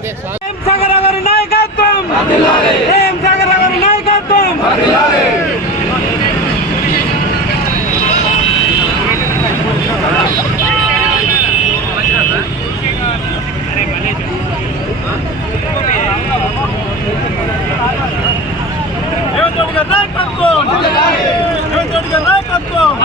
నాయకత్వం.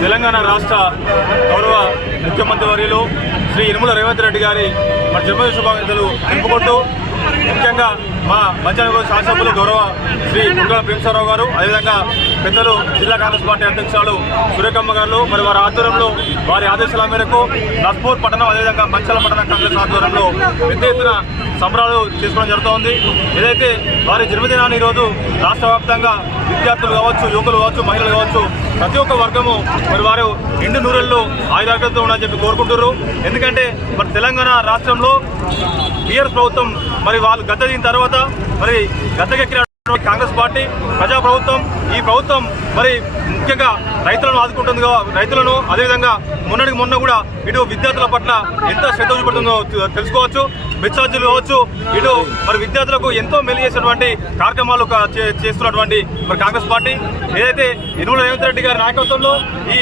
తెలంగాణ రాష్ట్ర గౌరవ ముఖ్యమంత్రి వర్యులు శ్రీ ఇనుముల రేవంత్ రెడ్డి గారి మన జన్మదిన శుభాకాంక్షలు నింపుకుంటూ ముఖ్యంగా మా మంచానగూరు శాసనసభ్యులు గౌరవ శ్రీ గుండ్రాల భీమసారావు గారు అదేవిధంగా పెద్దలు జిల్లా కాంగ్రెస్ పార్టీ అధ్యక్షురాలు సూర్యకమ్మ గారు మరి వారి ఆధ్వర్యంలో వారి ఆదేశాల మేరకు నస్పూర్ పట్టణం అదేవిధంగా మంచాల పట్టణ కాంగ్రెస్ ఆధ్వర్యంలో పెద్ద ఎత్తున సంబరాలు చేసుకోవడం జరుగుతోంది. ఏదైతే వారి జన్మదినాన్ని ఈరోజు రాష్ట్ర వ్యాప్తంగా విద్యార్థులు కావచ్చు యువకులు కావచ్చు మహిళలు కావచ్చు ప్రతి ఒక్క వర్గము మరి వారు ఇండు నూరెళ్ళు ఆయుధాలతో ఉండాలని చెప్పి కోరుకుంటున్నారు. ఎందుకంటే మరి తెలంగాణ రాష్ట్రంలో టీఆర్ఎస్ ప్రభుత్వం మరి వాళ్ళు గద్దె తర్వాత మరి గద్దెకెక్కిన కాంగ్రెస్ పార్టీ ప్రజా ప్రభుత్వం ఈ ప్రభుత్వం మరి ముఖ్యంగా రైతులను ఆదుకుంటుంది రైతులను. అదేవిధంగా మొన్నటికి మొన్న కూడా ఇటు విద్యార్థుల పట్ల ఎంత శ్రద్ధ చూపెడుతుందో తెలుసుకోవచ్చు. మిచ్చార్జీలు కావచ్చు ఇటు మరి విద్యార్థులకు ఎంతో మేలు చేసినటువంటి కార్యక్రమాలు చేస్తున్నటువంటి మరి కాంగ్రెస్ పార్టీ. ఏదైతే ఇనుముల రేవంత్ రెడ్డి గారి నాయకత్వంలో ఈ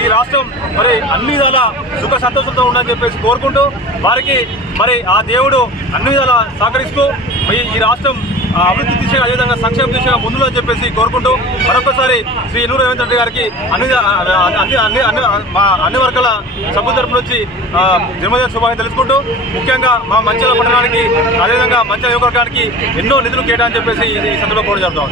ఈ రాష్ట్రం మరి అన్ని విధాల సుఖ సంతోషంతో ఉండాలని చెప్పేసి కోరుకుంటూ వారికి మరి ఆ దేవుడు అన్ని విధాలా సహకరిస్తూ ఈ- రాష్ట్రం అభివృద్ధి దిశగా అదేవిధంగా సంక్షేమ దిశగా ముందులో అని చెప్పేసి కోరుకుంటూ మరొకసారి శ్రీ ఇనూరు రేవంత్ రెడ్డి గారికి అన్ని అన్ని అన్ని అన్ని మా అన్ని వర్గాల సభ్యుల తరపు నుంచి జన్మదిన శుభాన్ని తెలుసుకుంటూ ముఖ్యంగా మా మంచాల పట్టణానికి అదేవిధంగా మంచాల యువవర్గానికి ఎన్నో నిధులు కేటాయని చెప్పేసి ఈ సందర్భంగా కూడా జరుగుతా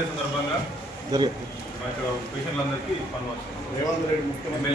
సందర్భంగా మా ఇక్కడ పేషెంట్లందరికీ పనులు రేవంత్ రెడ్డి ముఖ్యమంత్రి